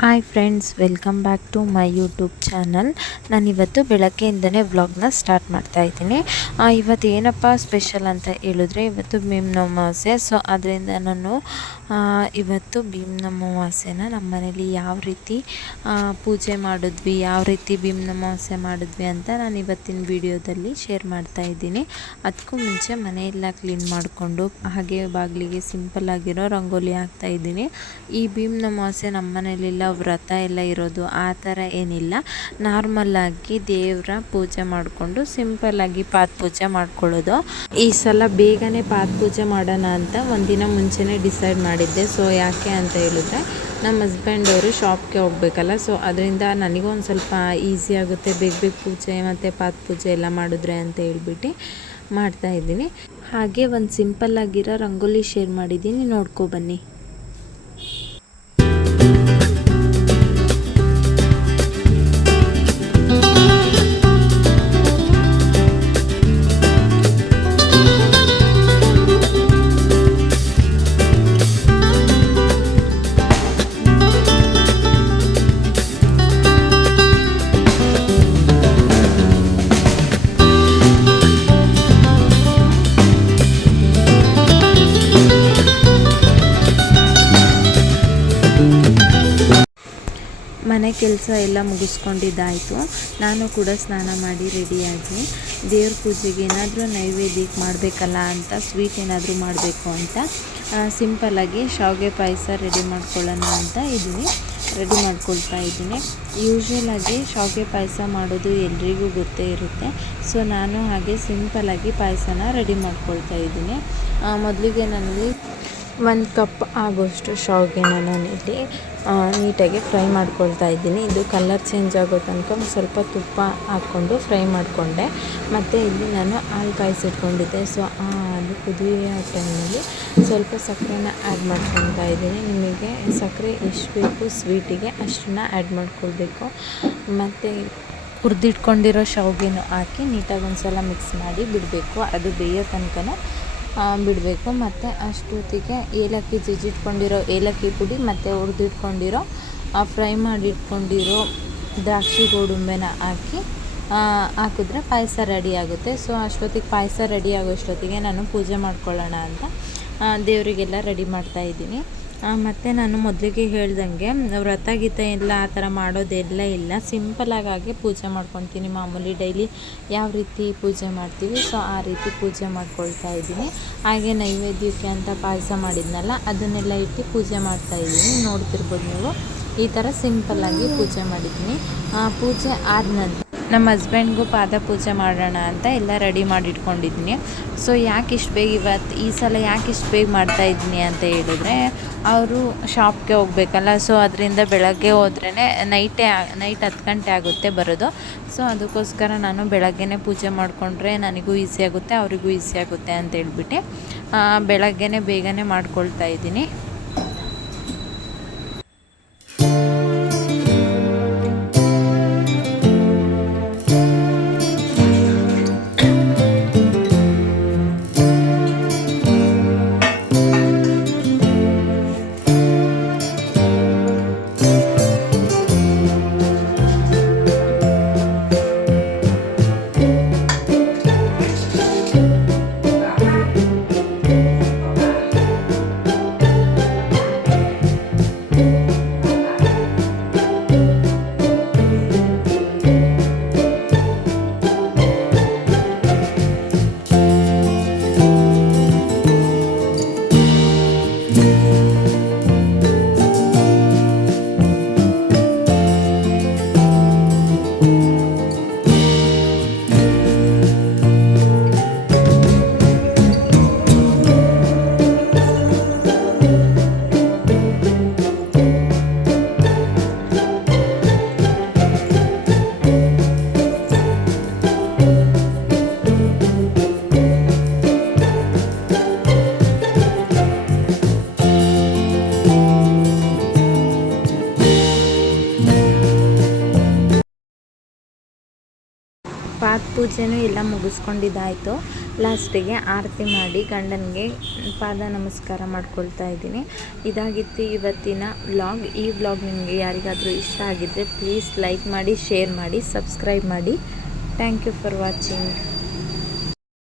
Hi friends, welcome back to my YouTube channel. ನಾನಿವತ್ತು ಬೆಳಗ್ಗೆಯಿಂದನೇ ವ್ಲಾಗ್ನ ಸ್ಟಾರ್ಟ್ ಮಾಡ್ತಾ ಇದ್ದೀನಿ. ಇವತ್ತು ಏನಪ್ಪ ಸ್ಪೆಷಲ್ ಅಂತ ಹೇಳಿದ್ರೆ, ಇವತ್ತು ಭೀಮ್ನ ಅಮಾವಾಸ್ಯೆ. ಸೊ ಅದರಿಂದ ನಾನು ಇವತ್ತು ಭೀಮ್ನ ಅಮಾವಾಸ್ಯೆನ ನಮ್ಮ ಮನೇಲಿ ಯಾವ ರೀತಿ ಪೂಜೆ ಮಾಡಿದ್ವಿ, ಯಾವ ರೀತಿ ಭೀಮ್ನ ಅಮಾವಾಸ್ಯೆ ಮಾಡಿದ್ವಿ ಅಂತ ನಾನು ಇವತ್ತಿನ ವಿಡಿಯೋದಲ್ಲಿ ಶೇರ್ ಮಾಡ್ತಾ ಇದ್ದೀನಿ. ಅದಕ್ಕೂ ಮುಂಚೆ ಮನೆಯೆಲ್ಲ ಕ್ಲೀನ್ ಮಾಡಿಕೊಂಡು ಹಾಗೆ ಬಾಗಿಲಿಗೆ ಸಿಂಪಲ್ ಆಗಿರೋ ರಂಗೋಲಿ ಹಾಕ್ತಾ ಇದ್ದೀನಿ. ಈ ಭೀಮ್ನ ಅಮಾವಾಸ್ಯೆ ನಮ್ಮ ಮನೇಲಿಲ್ಲ, ವ್ರತ ಎಲ್ಲ ಇರೋದು ಆ ಥರ ಏನಿಲ್ಲ. ನಾರ್ಮಲ್ಲಾಗಿ ದೇವರ ಪೂಜೆ ಮಾಡಿಕೊಂಡು ಸಿಂಪಲ್ಲಾಗಿ ಪಾದ ಪೂಜೆ ಮಾಡ್ಕೊಳ್ಳೋದು. ಈ ಸಲ ಬೇಗನೆ ಪಾದ ಪೂಜೆ ಮಾಡೋಣ ಅಂತ ಒಂದಿನ ಮುಂಚೆನೇ ಡಿಸೈಡ್ ಮಾಡಿದ್ದೆ. ಸೊ ಯಾಕೆ ಅಂತ ಹೇಳಿದ್ರೆ, ನಮ್ಮ ಹಸ್ಬೆಂಡ್ ಅವರು ಶಾಪ್ಗೆ ಹೋಗ್ಬೇಕಲ್ಲ. ಸೊ ಅದರಿಂದ ನನಗೂ ಒಂದು ಸ್ವಲ್ಪ ಈಸಿ ಆಗುತ್ತೆ, ಬೇಗ ಪೂಜೆ ಮತ್ತು ಪಾದ ಪೂಜೆ ಎಲ್ಲ ಮಾಡಿದ್ರೆ ಅಂತ ಹೇಳ್ಬಿಟ್ಟು ಮಾಡ್ತಾಯಿದ್ದೀನಿ. ಹಾಗೆ ಒಂದು ಸಿಂಪಲ್ಲಾಗಿರೋ ರಂಗೋಲಿ ಶೇರ್ ಮಾಡಿದ್ದೀನಿ, ನೋಡ್ಕೊ ಬನ್ನಿ. ಮನೆ ಕೆಲಸ ಎಲ್ಲ ಮುಗಿಸ್ಕೊಂಡಿದ್ದಾಯಿತು. ನಾನು ಕೂಡ ಸ್ನಾನ ಮಾಡಿ ರೆಡಿಯಾಗಿ ದೇವ್ರ ಪೂಜೆಗೆ ಏನಾದರೂ ನೈವೇದ್ಯಕ್ಕೆ ಮಾಡಬೇಕಲ್ಲ ಅಂತ, ಸ್ವೀಟ್ ಏನಾದರೂ ಮಾಡಬೇಕು ಅಂತ ಸಿಂಪಲ್ಲಾಗಿ ಶಾವಿಗೆ ಪಾಯಸ ರೆಡಿ ಮಾಡ್ಕೊಳ್ಳೋಣ ಅಂತ ರೆಡಿ ಮಾಡ್ಕೊಳ್ತಾ ಇದ್ದೀನಿ. ಯೂಶ್ವಲಾಗಿ ಶಾವಿಗೆ ಪಾಯಸ ಮಾಡೋದು ಎಲ್ರಿಗೂ ಗೊತ್ತೇ ಇರುತ್ತೆ. ಸೊ ನಾನು ಹಾಗೆ ಸಿಂಪಲ್ಲಾಗಿ ಪಾಯಸನ ರೆಡಿ ಮಾಡ್ಕೊಳ್ತಾ ಇದ್ದೀನಿ. ಮೊದಲಿಗೆ ನಾನಲ್ಲಿ 1 ಕಪ್ ಆಗೋಷ್ಟು ಶಾವಿಗೆನ ನಾನಿಲ್ಲಿ ನೀಟಾಗಿ ಫ್ರೈ ಮಾಡ್ಕೊಳ್ತಾ ಇದ್ದೀನಿ. ಇದು ಕಲರ್ ಚೇಂಜ್ ಆಗೋ ತನಕ ಒಂದು ಸ್ವಲ್ಪ ತುಪ್ಪ ಹಾಕ್ಕೊಂಡು ಫ್ರೈ ಮಾಡಿಕೊಂಡೆ. ಮತ್ತು ಇಲ್ಲಿ ನಾನು ಹಾಲು ಕಾಯಿಸಿಟ್ಕೊಂಡಿದ್ದೆ. ಸೊ ಆ ಹಾಲು ಕುದಿಯೋ ಟೈಮಲ್ಲಿ ಸ್ವಲ್ಪ ಸಕ್ಕರೆನ ಆ್ಯಡ್ ಮಾಡ್ಕೊಳ್ತಾ ಇದ್ದೀನಿ. ನಿಮಗೆ ಸಕ್ಕರೆ ಎಷ್ಟು ಬೇಕು ಸ್ವೀಟಿಗೆ ಅಷ್ಟನ್ನು ಆ್ಯಡ್ ಮಾಡ್ಕೊಳ್ಬೇಕು. ಮತ್ತು ಹುರಿದಿಟ್ಕೊಂಡಿರೋ ಶಾವಿಗೆನೂ ಹಾಕಿ ನೀಟಾಗಿ ಒಂದು ಸಲ ಮಿಕ್ಸ್ ಮಾಡಿ ಬಿಡಬೇಕು. ಅದು ಬೇಯೋ ತನಕ ಬಿಡಬೇಕು. ಮತ್ತು ಅಷ್ಟೊತ್ತಿಗೆ ಏಲಕ್ಕಿ ಜಜ್ಜಿಟ್ಕೊಂಡಿರೋ ಏಲಕ್ಕಿ ಪುಡಿ ಮತ್ತು ಹುರಿದಿಟ್ಕೊಂಡಿರೋ ಫ್ರೈ ಮಾಡಿಟ್ಕೊಂಡಿರೋ ದ್ರಾಕ್ಷಿ ಗೋಡಂಬಿನ ಹಾಕಿದ್ರೆ ಪಾಯಸ ರೆಡಿ ಆಗುತ್ತೆ. ಸೊ ಅಷ್ಟೊತ್ತಿಗೆ ಪಾಯಸ ರೆಡಿ ಆಗೋಷ್ಟೊತ್ತಿಗೆ ನಾನು ಪೂಜೆ ಮಾಡ್ಕೊಳ್ಳೋಣ ಅಂತ ದೇವರಿಗೆಲ್ಲ ರೆಡಿ ಮಾಡ್ತಾಯಿದ್ದೀನಿ. ಮತ್ತು ನಾನು ಮೊದಲಿಗೆ ಹೇಳ್ದಂಗೆ ವ್ರತ ಗೀತ ಎಲ್ಲ ಆ ಥರ ಮಾಡೋದೆಲ್ಲ ಇಲ್ಲ. ಸಿಂಪಲ್ಲಾಗಿ ಪೂಜೆ ಮಾಡ್ಕೊತೀನಿ. ಮಾಮೂಲಿ ಡೈಲಿ ಯಾವ ರೀತಿ ಪೂಜೆ ಮಾಡ್ತೀವಿ ಸೊ ಆ ರೀತಿ ಪೂಜೆ ಮಾಡ್ಕೊಳ್ತಾ ಇದ್ದೀನಿ. ಹಾಗೆ ನೈವೇದ್ಯಕ್ಕೆ ಅಂತ ಪಾಯಸ ಮಾಡಿದ್ನಲ್ಲ, ಅದನ್ನೆಲ್ಲ ಇಟ್ಟು ಪೂಜೆ ಮಾಡ್ತಾಯಿದ್ದೀನಿ. ನೋಡ್ತಿರ್ಬೋದು ನೀವು, ಈ ಥರ ಸಿಂಪಲ್ಲಾಗಿ ಪೂಜೆ ಮಾಡಿದ್ದೀನಿ. ಪೂಜೆ ಆದ ನಂತರ ನಮ್ಮ ಹಸ್ಬೆಂಡ್ಗೂ ಪಾದ ಪೂಜೆ ಮಾಡೋಣ ಅಂತ ಎಲ್ಲ ರೆಡಿ ಮಾಡಿಟ್ಕೊಂಡಿದ್ದೀನಿ. ಸೊ ಯಾಕೆ ಇಷ್ಟು ಬೇಗ ಈ ಸಲ ಯಾಕೆ ಇಷ್ಟು ಬೇಗ ಮಾಡ್ತಾಯಿದ್ದೀನಿ ಅಂತ ಹೇಳಿದ್ರೆ, ಅವರು ಶಾಪ್ಗೆ ಹೋಗ್ಬೇಕಲ್ಲ. ಸೊ ಅದರಿಂದ ಬೆಳಗ್ಗೆ ಹೋದ್ರೇ ನೈಟ್ 10 ಗಂಟೆ ಆಗುತ್ತೆ ಬರೋದು. ಸೊ ಅದಕ್ಕೋಸ್ಕರ ನಾನು ಬೆಳಗ್ಗೆನೇ ಪೂಜೆ ಮಾಡಿಕೊಂಡ್ರೆ ನನಗೂ ಈಸಿ ಆಗುತ್ತೆ, ಅವರಿಗೂ ಈಸಿ ಆಗುತ್ತೆ ಅಂತ ಹೇಳ್ಬಿಟ್ಟು ಬೆಳಗ್ಗೆನೇ ಬೇಗನೆ ಮಾಡ್ಕೊಳ್ತಾ ಇದ್ದೀನಿ. ಪೂಜೆನೂ ಎಲ್ಲ ಮುಗಿಸ್ಕೊಂಡಿದ್ದಾಯಿತು. ಲಾಸ್ಟಿಗೆ ಆರತಿ ಮಾಡಿ ಗಂಡನಿಗೆ ಪಾದ ನಮಸ್ಕಾರ ಮಾಡ್ಕೊಳ್ತಾ ಇದ್ದೀನಿ. ಇದಾಗಿತ್ತು ಇವತ್ತಿನ ವ್ಲಾಗ್. ಈ ವ್ಲಾಗ್ ನಿಮಗೆ ಯಾರಿಗಾದರೂ ಇಷ್ಟ ಆಗಿದ್ದರೆ ಪ್ಲೀಸ್ ಲೈಕ್ ಮಾಡಿ, ಶೇರ್ ಮಾಡಿ, ಸಬ್ಸ್ಕ್ರೈಬ್ ಮಾಡಿ. Thank you for watching.